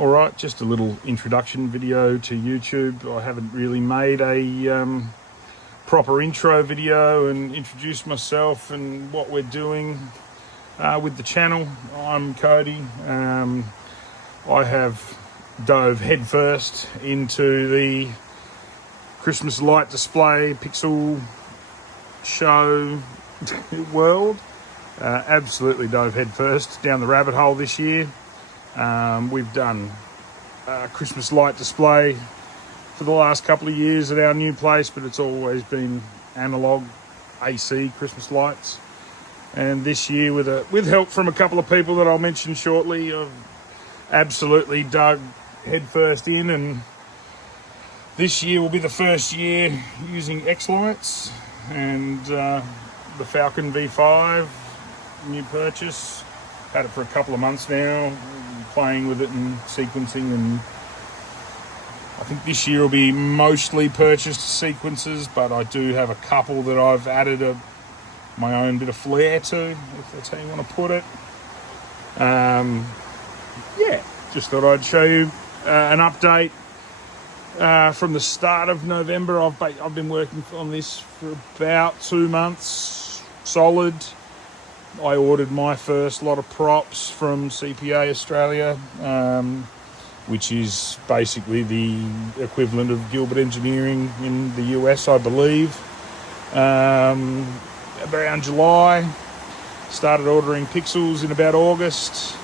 Alright, just a little introduction video to YouTube. I haven't really made a proper intro video and introduced myself and what we're doing with the channel. I'm Cody. I have dove headfirst into the Christmas light display pixel show world. Absolutely dove headfirst down the rabbit hole this year. We've done Christmas light display for the last couple of years at our new place, but it's always been analog AC Christmas lights. And this year, with help from a couple of people that I'll mention shortly, I've absolutely dug headfirst in, and this year will be the first year using X lights and the Falcon V5 new purchase. Had it for a couple of months now, playing with it and sequencing, and I think this year will be mostly purchased sequences, but I do have a couple that I've added my own bit of flair to, if that's how you want to put it. Yeah, just thought I'd show you an update from the start of November. I've been working on this for about 2 months solid. I ordered my first lot of props from CPA Australia, which is basically the equivalent of Gilbert Engineering in the US, I believe. Around July, started ordering pixels in about August.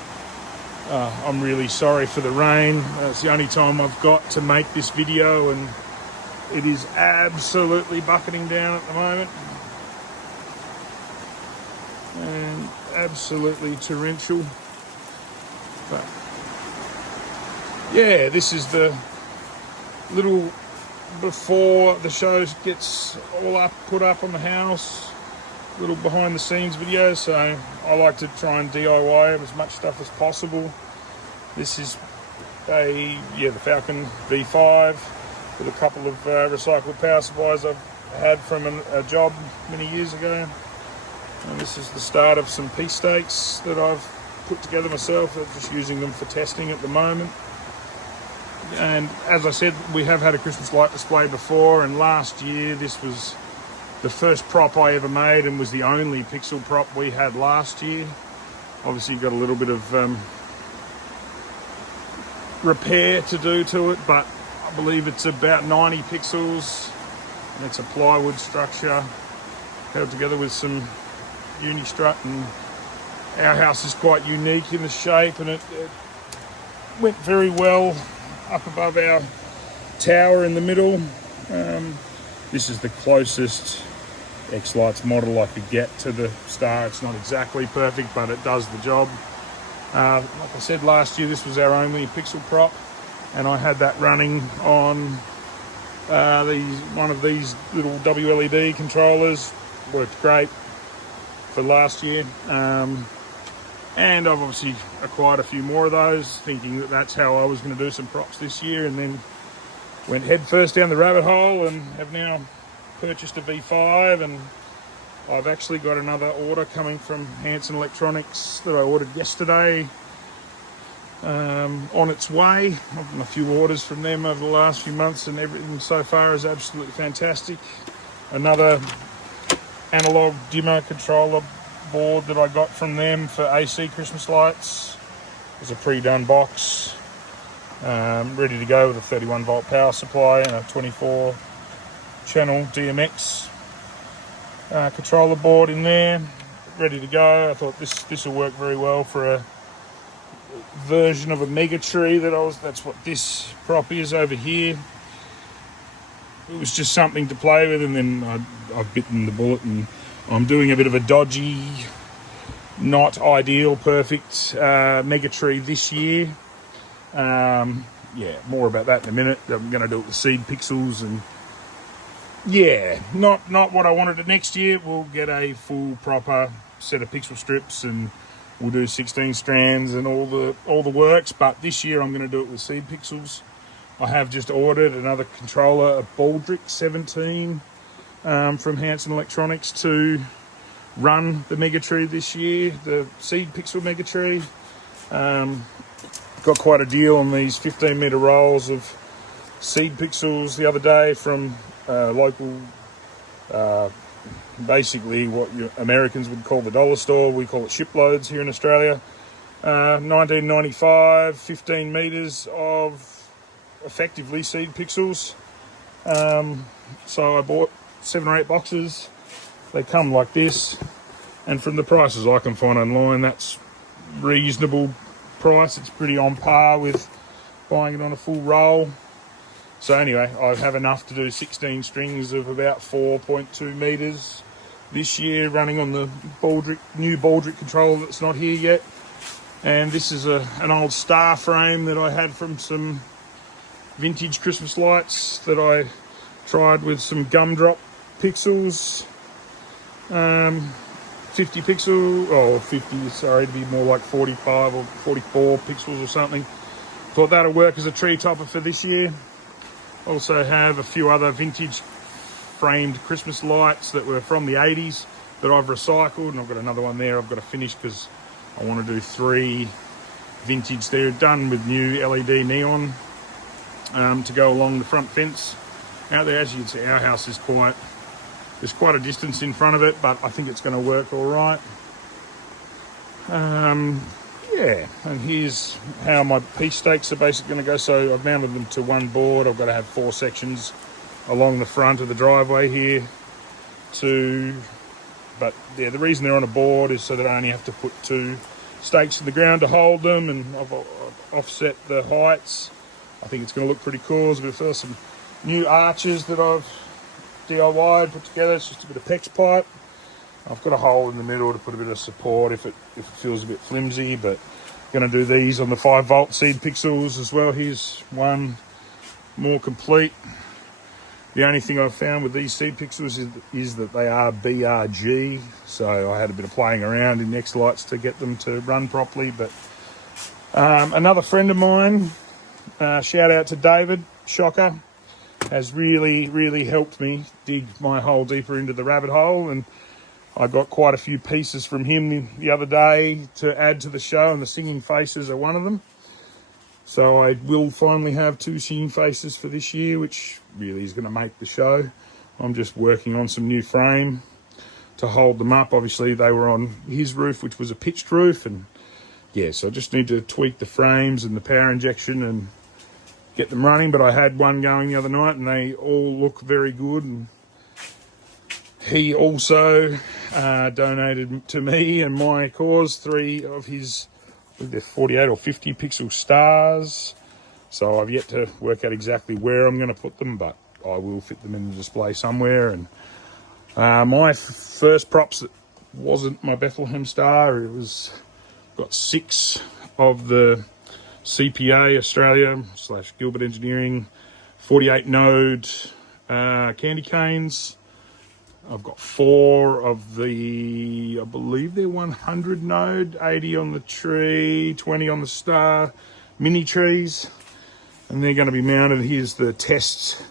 I'm really sorry for the rain. It's the only time I've got to make this video, and it is absolutely bucketing down at the moment. And absolutely torrential. But yeah, this is the little before the show gets all put up on the house, little behind the scenes video. So I like to try and DIY as much stuff as possible. This is the Falcon V5 with a couple of recycled power supplies I've had from a job many years ago. And this is the start of some piece steaks that I've put together myself. I'm just using them for testing at the moment. And as I said, we have had a Christmas light display before, and last year this was the first prop I ever made and was the only pixel prop we had last year. Obviously you've got a little bit of repair to do to it, but I believe it's about 90 pixels, and it's a plywood structure held together with some uni-strut, and our house is quite unique in the shape, and it went very well up above our tower in the middle. This is the closest X-Lights model I could get to the star. It's not exactly perfect, but it does the job. Like I said, last year this was our only pixel prop, and I had that running on one of these little WLED controllers. Worked great for last year, and I've obviously acquired a few more of those, thinking that that's how I was going to do some props this year, and then went head first down the rabbit hole and have now purchased a V5, and I've actually got another order coming from Hanson Electronics that I ordered yesterday on its way. I've done a few orders from them over the last few months, and everything so far is absolutely fantastic. Another analog dimmer controller board that I got from them for AC Christmas lights. It's a pre-done box, ready to go with a 31 volt power supply and a 24 channel DMX controller board in there, ready to go. I thought this will work very well for a version of a mega tree that's what this prop is over here. It was just something to play with, and then I've bitten the bullet, and I'm doing a bit of a dodgy, not ideal, perfect mega tree this year. Yeah, more about that in a minute. I'm going to do it with seed pixels, and yeah, not what I wanted it next year. We'll get a full proper set of pixel strips, and we'll do 16 strands and all the works. But this year I'm going to do it with seed pixels. I have just ordered another controller, a Baldric 17 from Hanson Electronics, to run the Megatree this year, the Seed Pixel Megatree. got quite a deal on these 15-metre rolls of seed pixels the other day from local, basically what you Americans would call the dollar store. We call it shiploads here in Australia. 1995, 15 metres of effectively seed pixels. So I bought 7 or 8 boxes. They come like this, and from the prices I can find online, that's reasonable price. It's pretty on par with buying it on a full roll. So anyway, I have enough to do 16 strings of about 4.2 metres this year, running on the new Baldric controller that's not here yet. And this is an old star frame that I had from some vintage Christmas lights that I tried with some gumdrop pixels. 50 pixel, or 50, sorry, to be more like 45 or 44 pixels or something. Thought that'll work as a tree topper for this year. Also have a few other vintage framed Christmas lights that were from the 80s that I've recycled, and I've got another one there I've got to finish because I want to do 3 vintage. They're done with new LED neon to go along the front fence out there. As you can see, our house is there's quite a distance in front of it, but I think it's going to work all right. Yeah, and here's how my piece stakes are basically going to go. So I've mounted them to one board. I've got to have 4 sections along the front of the driveway here but yeah, the reason they're on a board is so that I only have to put 2 stakes in the ground to hold them, and I've offset the heights. I think it's going to look pretty cool. There's some new arches that I've DIY'd, put together. It's just a bit of PEX pipe. I've got a hole in the middle to put a bit of support if it feels a bit flimsy, but I'm going to do these on the 5-volt seed pixels as well. Here's one more complete. The only thing I've found with these seed pixels is that they are BRG, so I had a bit of playing around in Next Lights to get them to run properly. But another friend of mine, shout out to David, Shocker, has really helped me dig my hole deeper into the rabbit hole, and I got quite a few pieces from him the other day to add to the show, and the singing faces are one of them. So I will finally have 2 singing faces for this year, which really is going to make the show. I'm just working on some new frame to hold them up. Obviously they were on his roof, which was a pitched roof, and yeah, so I just need to tweak the frames and the power injection and get them running. But I had one going the other night and they all look very good. And he also donated to me and my cause 3 of his, they're 48 or 50 pixel stars. So I've yet to work out exactly where I'm going to put them, but I will fit them in the display somewhere. And my first props, that wasn't my Bethlehem star. It was got 6 of the CPA Australia / Gilbert Engineering 48 node candy canes. I've got 4 of the, I believe they're 100 node, 80 on the tree, 20 on the star, mini trees. And they're going to be mounted. Here's the test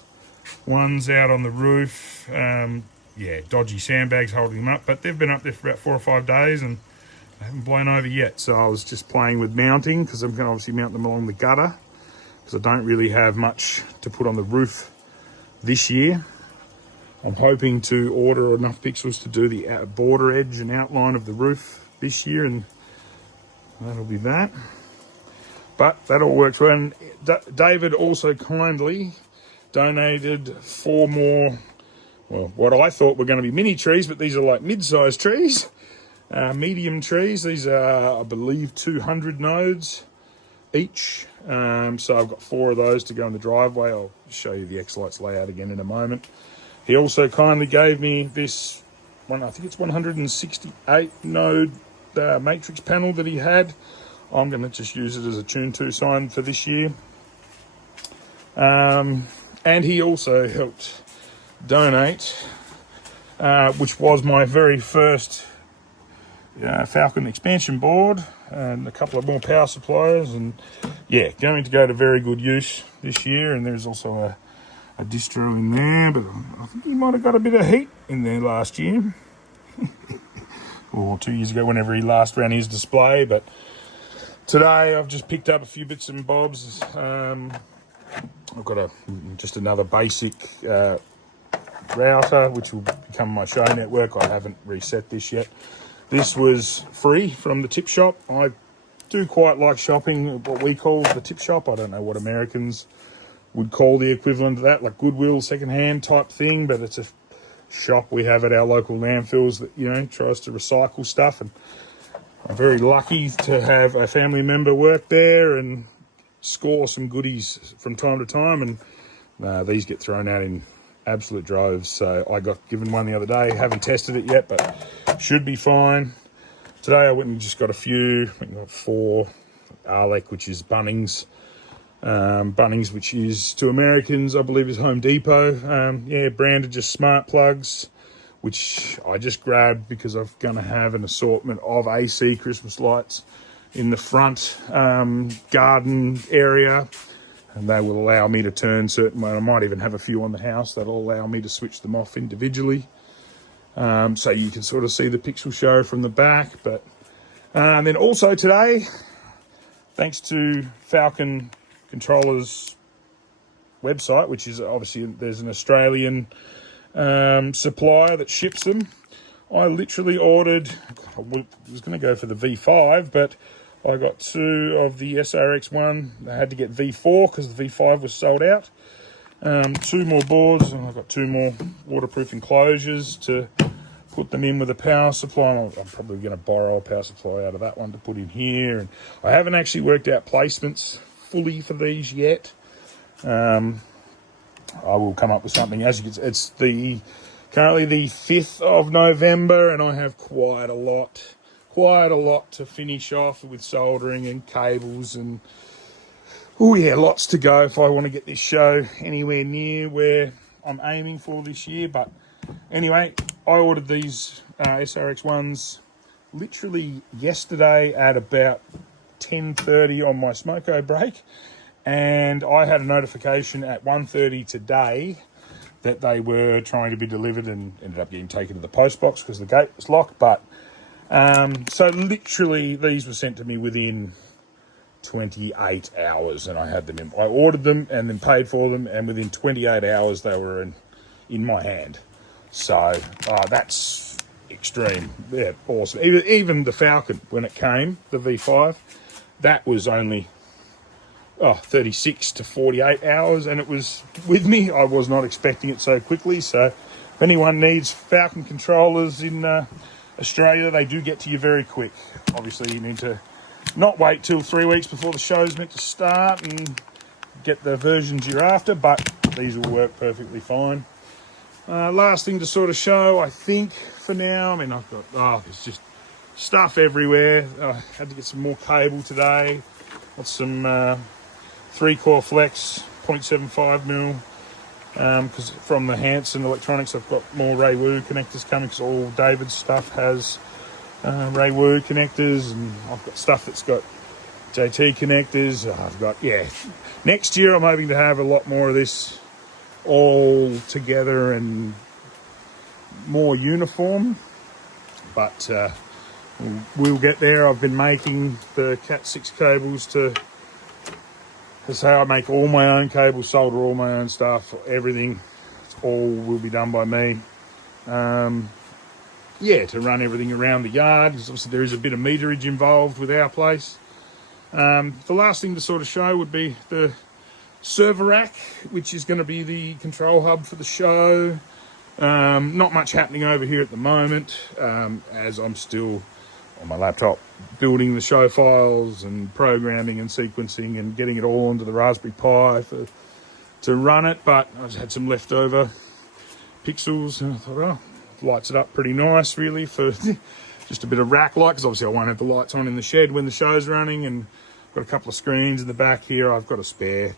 ones out on the roof. Yeah, dodgy sandbags holding them up, but they've been up there for about 4 or 5 days and they haven't blown over yet. So I was just playing with mounting because I'm going to obviously mount them along the gutter because I don't really have much to put on the roof this year. I'm hoping to order enough pixels to do the border edge and outline of the roof this year, and that'll be that. But that all works well. And David also kindly donated 4 more, well, what I thought were going to be mini trees, but these are like mid-sized trees, medium trees. These are, I believe, 200 nodes each. So I've got 4 of those to go in the driveway. I'll show you the X-Lights layout again in a moment. He also kindly gave me this one, I think it's 168 node matrix panel that he had. I'm going to just use it as a Tune 2 sign for this year. And he also helped donate, which was my very first Falcon expansion board and a couple of more power supplies. And yeah, going to go to very good use this year. And there's also a distro in there, but I think he might have got a bit of heat in there last year. Or 2 years ago, whenever he last ran his display. But Today I've just picked up a few bits and bobs. I've got just another basic router, which will become my show network. I haven't reset this yet. This was free from the tip shop. I do quite like shopping at what we call the tip shop. I don't know what Americans would call the equivalent of that, like Goodwill, secondhand type thing, but it's a shop we have at our local landfills that, you know, tries to recycle stuff. And I'm very lucky to have a family member work there and score some goodies from time to time. And these get thrown out in absolute droves. So I got given one the other day. Haven't tested it yet, but should be fine. Today I went and just got a few. I got 4 Arlec, which is Bunnings. Bunnings, which is to Americans, I believe, is Home Depot. Branded just smart plugs, which I just grabbed because I'm going to have an assortment of AC Christmas lights in the front garden area, and they will allow me to turn certain. I might even have a few on the house that'll allow me to switch them off individually, so you can sort of see the pixel show from the back. But and then also today, thanks to Falcon Controllers website, which is obviously, there's an Australian supplier that ships them. I literally ordered, I was going to go for the V5, but I got 2 of the SRX1. I had to get V4 because the V5 was sold out. 2 more boards, and I've got 2 more waterproof enclosures to put them in with a power supply. I'm probably going to borrow a power supply out of that one to put in here. And I haven't actually worked out placements fully for these yet. I will come up with something. As you can see, it's currently the 5th of November, and I have quite a lot to finish off with soldering and cables, and lots to go if I want to get this show anywhere near where I'm aiming for this year. But anyway, I ordered these SRX1s literally yesterday at about 10:30 on my smoko break, and I had a notification at 1:30 today that they were trying to be delivered, and ended up getting taken to the post box because the gate was locked. But so literally these were sent to me within 28 hours, and I had them in. I ordered them and then paid for them, and within 28 hours they were in my hand. So that's extreme. Yeah, awesome. Even the Falcon, when it came, the V5, that was only 36 to 48 hours, and it was with me. I was not expecting it so quickly. So if anyone needs Falcon controllers in Australia, they do get to you very quick. Obviously, you need to not wait till 3 weeks before the show's meant to start and get the versions you're after, but these will work perfectly fine. Last thing to sort of show, I think, for now. I mean, I've got, there's just stuff everywhere. I had to get some more cable today. Got some 3-core flex 0.75mm, because from the Hanson Electronics I've got more Ray Wu connectors coming, because all David's stuff has Ray Wu connectors, and I've got stuff that's got JT connectors. I've got, next year I'm hoping to have a lot more of this all together and more uniform, but we'll get there. I've been making the Cat 6 cables that's how I make all my own cables, solder all my own stuff, everything. It's all will be done by me. To run everything around the yard, because obviously there is a bit of meterage involved with our place. The last thing to sort of show would be the server rack, which is going to be the control hub for the show. Not much happening over here at the moment, as I'm still on my laptop building the show files and programming and sequencing and getting it all onto the Raspberry Pi to run it. But I just had some leftover pixels, and I thought, lights it up pretty nice really for just a bit of rack light, because obviously I won't have the lights on in the shed when the show's running. And got a couple of screens in the back here. I've got a spare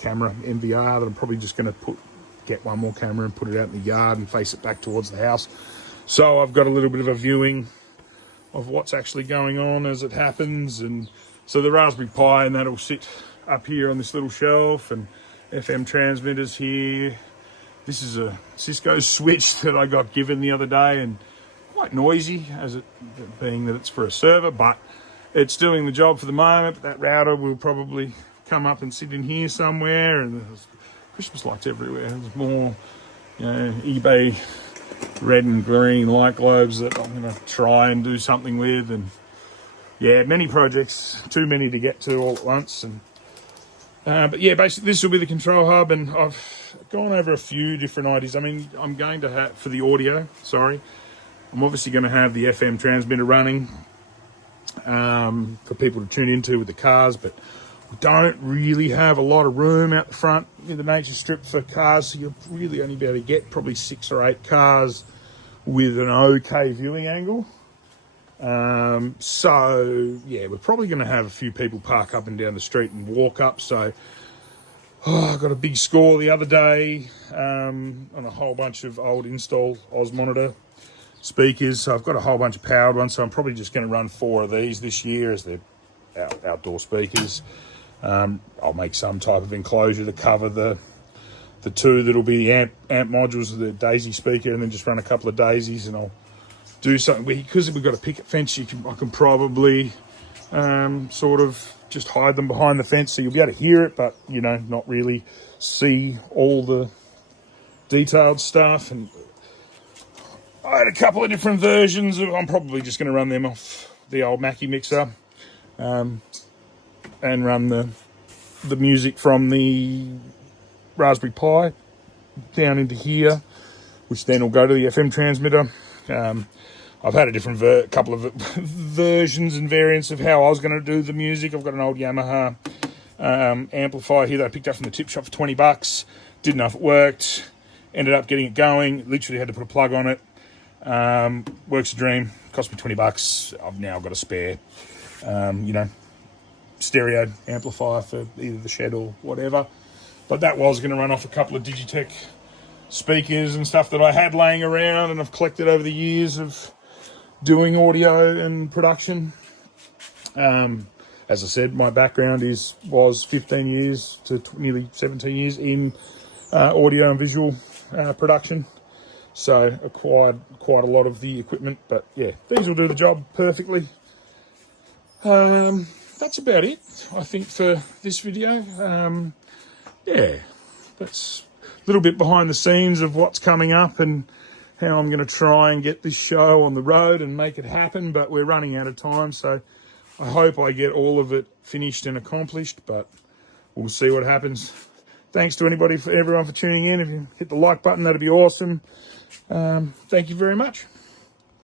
camera NVR that I'm probably just going to get one more camera and put it out in the yard and face it back towards the house, so I've got a little bit of a viewing of what's actually going on as it happens. And so the Raspberry Pi and that'll sit up here on this little shelf, and FM transmitters here. This is a Cisco switch that I got given the other day, and quite noisy, as it being that it's for a server, but it's doing the job for the moment, but that router will probably come up and sit in here somewhere, and there's Christmas lights everywhere. There's more, eBay red and green light globes that I'm going to try and do something with. And yeah, many projects, too many to get to all at once. And but yeah, basically this will be the control hub, and I've gone over a few different ideas. I mean, I'm going to have, for the audio, I'm obviously going to have the FM transmitter running for people to tune into with the cars, but we don't really have a lot of room out the front in the nature strip for cars, so you'll really only be able to get probably 6 or 8 cars with an okay viewing angle. So yeah, we're probably going to have a few people park up and down the street and walk up. So I got a big score the other day on a whole bunch of old install Oz monitor speakers. So I've got a whole bunch of powered ones, so I'm probably just going to run 4 of these this year as they're outdoor speakers. I'll make some type of enclosure to cover the 2 that'll be the amp modules of the Daisy speaker, and then just run a couple of Daisies, and I'll do something. Because we've got a picket fence, I can probably sort of just hide them behind the fence, so you'll be able to hear it, but not really see all the detailed stuff. And I had a couple of different versions of, I'm probably just going to run them off the old Mackie mixer, and run the music from the Raspberry Pi down into here, which then will go to the FM transmitter. I've had a couple of versions and variants of how I was going to do the music. I've got an old Yamaha amplifier here that I picked up from the tip shop for $20. Didn't know if it worked. Ended up getting it going. Literally had to put a plug on it. Works a dream. Cost me $20. I've now got a spare, stereo amplifier for either the shed or whatever. But that was going to run off a couple of Digitech speakers and stuff that I had laying around and I've collected over the years of doing audio and production. As I said, my background was 15 years to nearly 17 years in audio and visual production. So acquired quite a lot of the equipment, but yeah, these will do the job perfectly. That's about it, I think, for this video. Yeah, that's a little bit behind the scenes of what's coming up and how I'm going to try and get this show on the road and make it happen, but we're running out of time, so I hope I get all of it finished and accomplished, but we'll see what happens. Thanks to everyone for tuning in. If you hit the like button, that'd be awesome. Thank you very much.